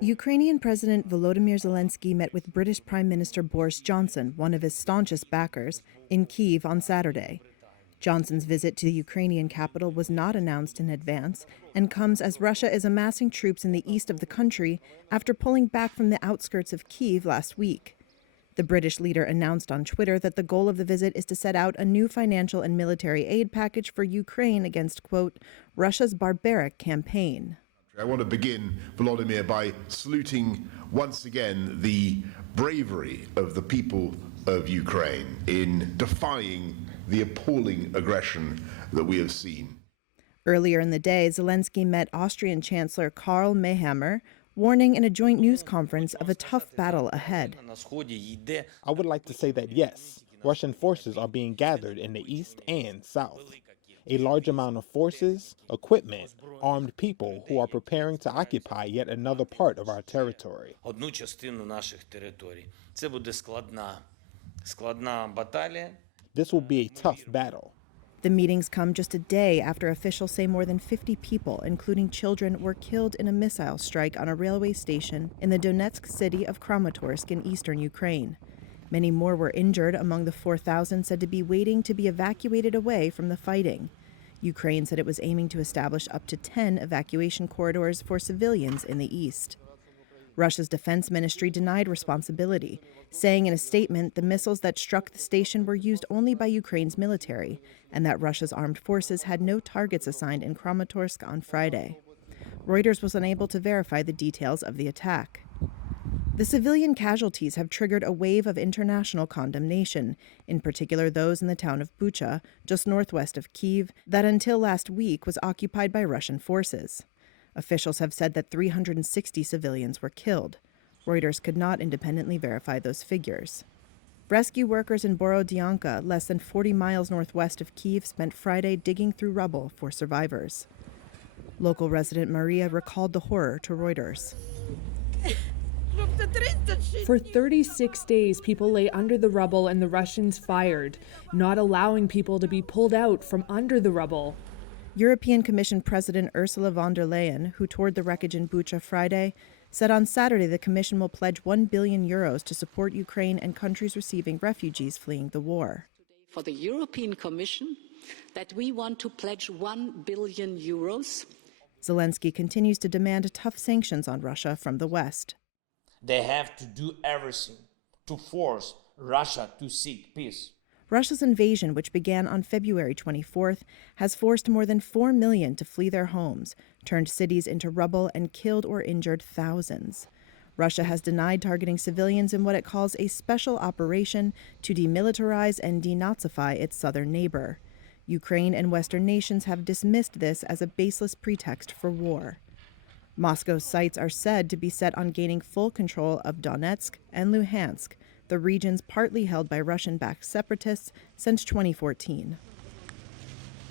Ukrainian President Volodymyr Zelenskiy met with British Prime Minister Boris Johnson, one of his staunchest backers, in Kyiv on Saturday. Johnson's visit to the Ukrainian capital was not announced in advance and comes as Russia is amassing troops in the east of the country after pulling back from the outskirts of Kyiv last week. The British leader announced on Twitter that the goal of the visit is to set out a new financial and military aid package for Ukraine against, quote, Russia's barbaric campaign. I want to begin, Volodymyr, by saluting once again the bravery of the people of Ukraine in defying the appalling aggression that we have seen. Earlier in the day, Zelensky met Austrian Chancellor Karl Mayhammer, warning in a joint news conference of a tough battle ahead. I would like to say that yes, Russian forces are being gathered in the east and south. A large amount of forces, equipment, armed people who are preparing to occupy yet another part of our territory. This will be a tough battle. The meetings come just a day after officials say more than 50 people, including children, were killed in a missile strike on a railway station in the Donetsk city of Kramatorsk in eastern Ukraine. Many more were injured among the 4,000 said to be waiting to be evacuated away from the fighting. Ukraine said it was aiming to establish up to 10 evacuation corridors for civilians in the east. Russia's defense ministry denied responsibility, saying in a statement the missiles that struck the station were used only by Ukraine's military and that Russia's armed forces had no targets assigned in Kramatorsk on Friday. Reuters was unable to verify the details of the attack. The civilian casualties have triggered a wave of international condemnation, in particular those in the town of Bucha, just northwest of Kyiv, that until last week was occupied by Russian forces. Officials have said that 360 civilians were killed. Reuters could not independently verify those figures. Rescue workers in Borodyanka, less than 40 miles northwest of Kyiv, spent Friday digging through rubble for survivors. Local resident Maria recalled the horror to Reuters. For 36 days, people lay under the rubble and the Russians fired, not allowing people to be pulled out from under the rubble. European Commission President Ursula von der Leyen, who toured the wreckage in Bucha Friday, said on Saturday the Commission will pledge €1 billion to support Ukraine and countries receiving refugees fleeing the war. For the European Commission, that we want to pledge €1 billion. Zelensky continues to demand tough sanctions on Russia from the West. They have to do everything to force Russia to seek peace. Russia's invasion, which began on February 24th, has forced more than 4 million to flee their homes, turned cities into rubble, and killed or injured thousands. Russia has denied targeting civilians in what it calls a special operation to demilitarize and denazify its southern neighbor. Ukraine and Western nations have dismissed this as a baseless pretext for war. Moscow's sights are said to be set on gaining full control of Donetsk and Luhansk, the regions partly held by Russian-backed separatists since 2014.